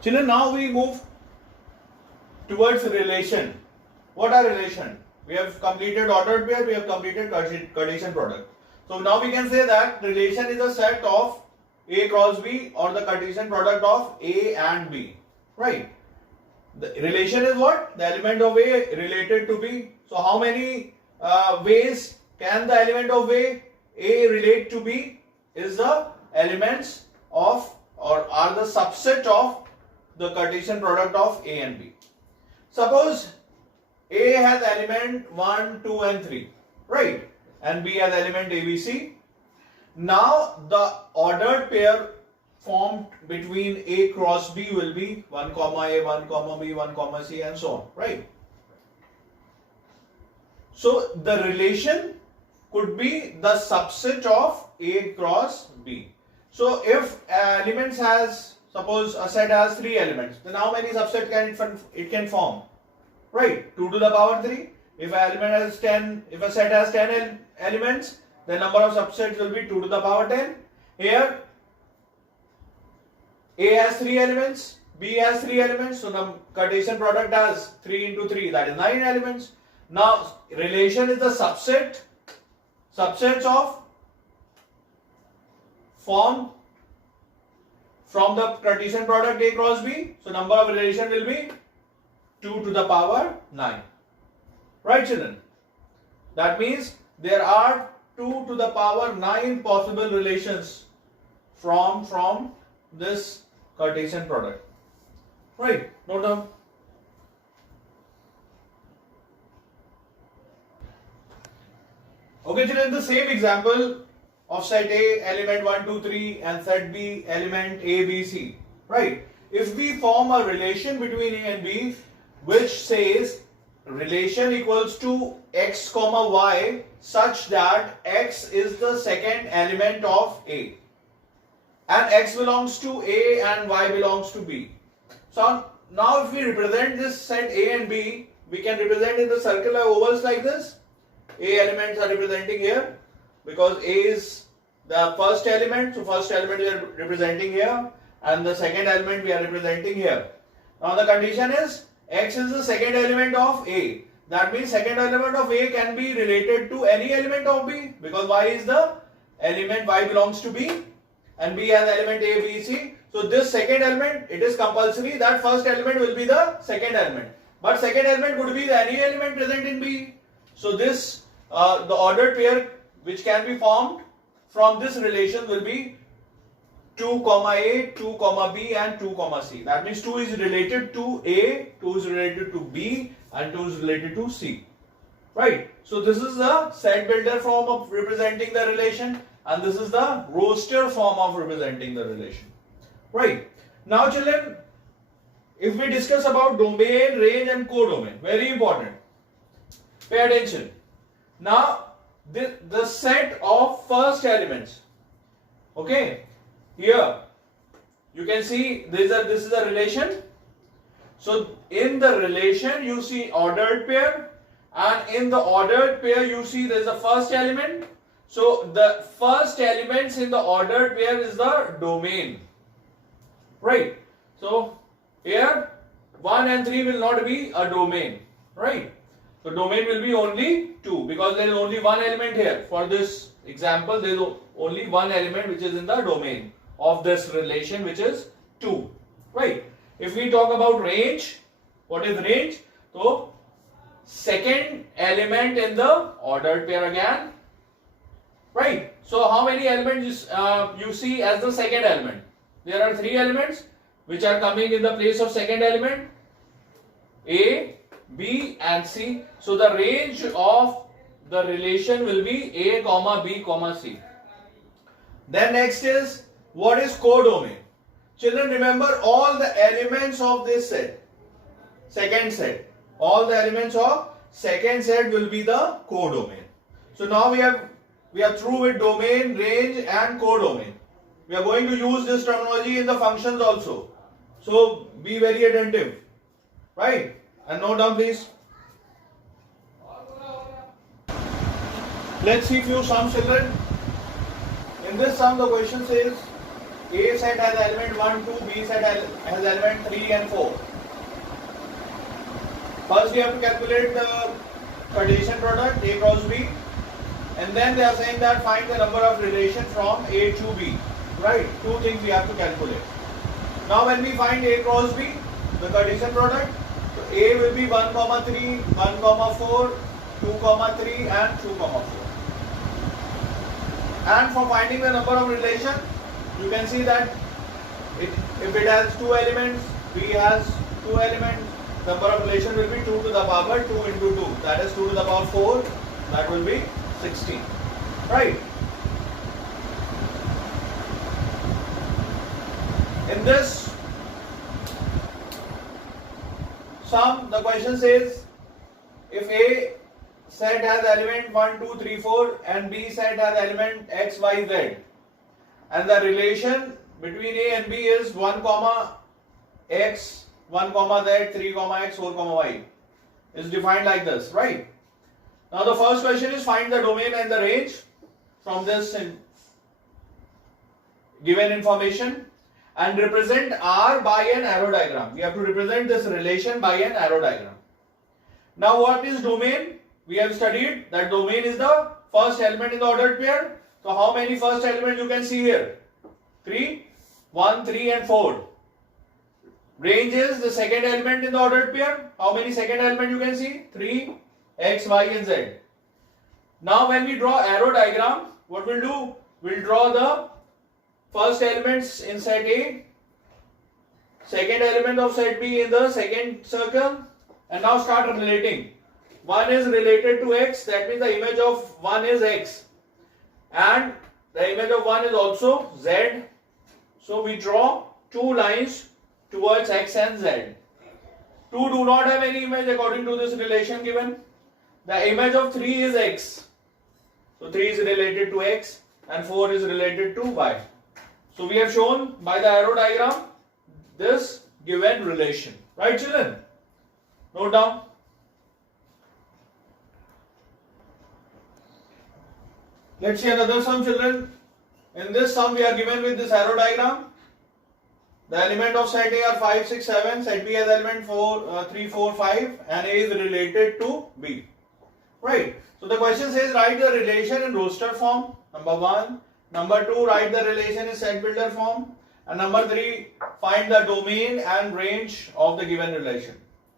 Children, now we move towards relation. What are relation? We have completed ordered pair, we have completed Cartesian product. So now we can say that relation is a set of A cross B or the Cartesian product of A and B. Right? The relation is what? The element of A related to B. So how many ways can the element of A relate to B? Is the elements of or are the subset of the Cartesian product of A and B. Suppose A has element 1, 2 and 3, right? And B has element A, B, C. Now the ordered pair formed between A cross B will be 1 comma A, 1 comma B, 1 comma C and so on, right? So the relation could be the subset of A cross B. So if elements has, suppose a set has 3 elements, then how many subset can it can form? Right, 2 to the power 3. If an element has 10, if a set has 10 elements, the number of subsets will be 2 to the power 10. Here A has 3 elements, B has 3 elements, so the Cartesian product has 3 into 3, that is 9 elements. Now relation is the subsets of form from the Cartesian product A cross B. So number of relation will be 2 to the power 9. Right, children? That means there are 2 to the power 9 possible relations from this Cartesian product. Right? Note down. Okay, children, the same example of set A element 1, 2, 3 and set B element A, B, C. Right? If we form a relation between A and B which says relation equals to x comma y such that x is the second element of A and x belongs to A and y belongs to B. So now if we represent this set A and B, we can represent in the circular ovals like this. A elements are representing here because A is the first element, so first element we are representing here and the second element we are representing here. Now the condition is x is the second element of A. That means second element of A can be related to any element of B because y is the element, y belongs to B and B has element A, B, C. So this second element, it is compulsory that first element will be the second element. But second element could be any element present in B. So this the ordered pair which can be formed from this relation will be 2 comma A, 2 comma B and 2 comma C. That means 2 is related to A, 2 is related to B and 2 is related to C. Right. So this is the set builder form of representing the relation and this is the roster form of representing the relation. Right. Now children, if we discuss about domain, range and codomain, very important. Pay attention. Now the set of first elements. Okay. Here you can see this is a relation. So in the relation you see ordered pair and in the ordered pair you see there is a first element. So the first elements in the ordered pair is the domain. Right. So here 1 and 3 will not be a domain. Right. So domain will be only 2 because there is only one element here. For this example there is only one element which is in the domain of this relation which is 2. Right. If we talk about range, what is range? So second element in the ordered pair again. Right. So how many elements you see as the second element? There are 3 elements which are coming in the place of second element, A, B and C. So the range of the relation will be A comma B comma C. Then next is what is codomain? Children, remember all the elements of this set, second set, all the elements of second set will be the codomain. So now we are through with domain, range and codomain. We are going to use this terminology in the functions also. So be very attentive, right? And note down please. Let's see few sums, children. In this sum the question says A set has element 1, 2, B set has element 3 and 4. First we have to calculate the Cartesian product A cross B, and then they are saying that find the number of relation from A to B. Right? Two things we have to calculate. Now when we find A cross B, the Cartesian product, so A will be 1, 3, 1, 4, 2, 3 and 2, 4. And for finding the number of relation, you can see that if it has 2 elements, B has 2 elements, number of relation will be 2 to the power 2 into 2. That is 2 to the power 4. That will be 16. Right? In this sum, the question says if A set has element 1, 2, 3, 4 and B set has element x, y, z, and the relation between A and B is 1, x, 1, z, 3, x, 4, y is defined like this, right? Now the first question is find the domain and the range from this given information and represent R by an arrow diagram. We have to represent this relation by an arrow diagram. Now what is domain? We have studied that domain is the first element in the ordered pair. So how many first elements you can see here? 3, 1, 3 and 4. Range is the second element in the ordered pair. How many second element you can see? 3, x, y and z. Now when we draw arrow diagram, what we'll do? We'll draw the first elements in set A, second element of set B in the second circle, and now start relating. 1 is related to x, that means the image of 1 is x, and the image of 1 is also z. So we draw 2 lines towards x and z. 2 do not have any image according to this relation given. The image of 3 is x. So 3 is related to x and 4 is related to y. So we have shown by the arrow diagram this given relation. Right, children? Note down. Let's see another sum, children. In this sum we are given with this arrow diagram. The element of set A are 5, 6, 7. Set B has element 3, 4, 5 and A is related to B. Right. So the question says write the relation in roster form. Number 1. Number 2, write the relation in set builder form. And number 3, find the domain and range of the given relation.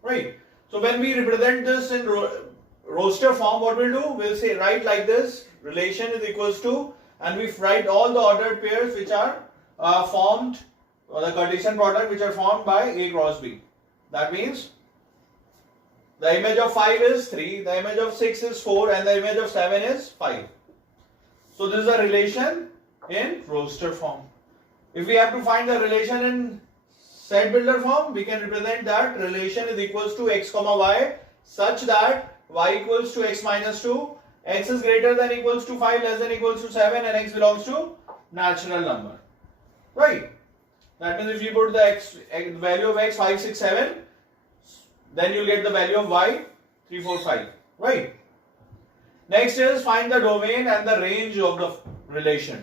Right. So when we represent this in roster form, what we'll do? We'll say write like this. Relation is equals to, and we write all the ordered pairs which are formed, or the Cartesian product which are formed by A cross B. That means the image of 5 is 3, the image of 6 is 4 and the image of 7 is 5. So this is a relation in roster form. If we have to find the relation in set builder form, we can represent that relation is equals to x, y such that y equals to x minus 2, x is greater than equals to 5 less than equals to 7 and x belongs to natural number. Right? That means if you put the value of x 5, 6, 7, then you'll get the value of y 3, 4, 5. Right? Next is find the domain and the range of the relation.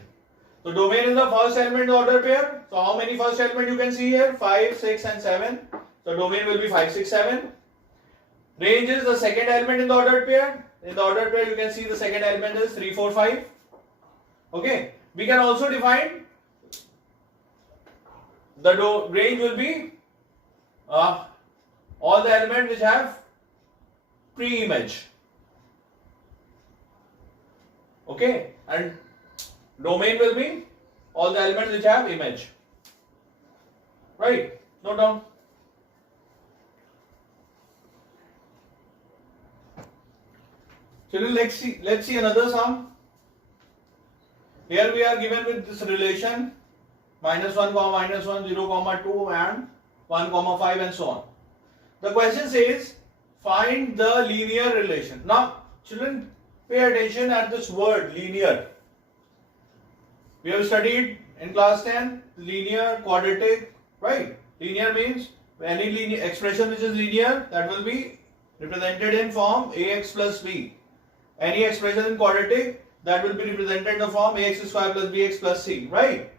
So domain is the first element in the order pair. So how many first element you can see here? 5, 6 and 7. So domain will be 5, 6, 7. Range is the second element in the ordered pair. In the ordered pair you can see the second element is 3, 4, 5. Okay. We can also define the range will be all the elements which have pre-image. Okay. And domain will be all the elements which have image. Right? Note down. Children, let's see another sum. Here we are given with this relation -1, -1, 0, 2 and 1, 5 and so on. The question says find the linear relation. Now children, pay attention at this word linear. We have studied in class 10 linear, quadratic, right? Linear means any linear expression which is linear, that will be represented in form ax plus b. Any expression in quadratic, that will be represented in the form ax square plus bx plus c, right?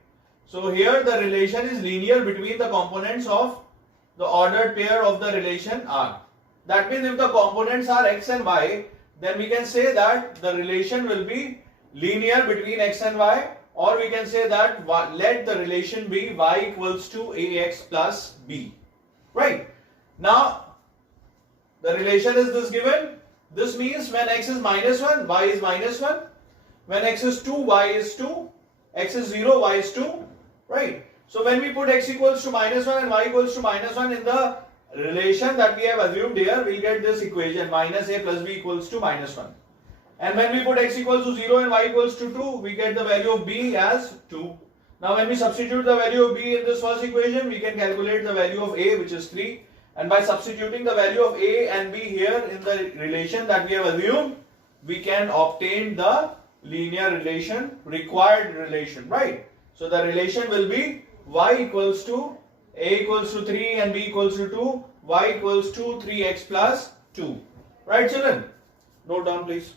So here the relation is linear between the components of the ordered pair of the relation R. That means if the components are x and y, then we can say that the relation will be linear between x and y, or we can say that let the relation be y equals to ax plus b. Right? Now, the relation is this given. This means when x is minus 1, y is minus 1. When x is 2, y is 2. X is 0, y is 2. Right? So when we put x equals to minus 1 and y equals to minus 1 in the relation that we have assumed here, we'll get this equation minus a plus b equals to minus 1. And when we put x equals to 0 and y equals to 2, we get the value of b as 2. Now when we substitute the value of b in this first equation, we can calculate the value of a, which is 3. And by substituting the value of a and b here in the relation that we have assumed, we can obtain the linear relation, required relation, right? So the relation will be y equals to a equals to 3 and b equals to 2, y equals to 3x plus 2. Right, children? Note down please.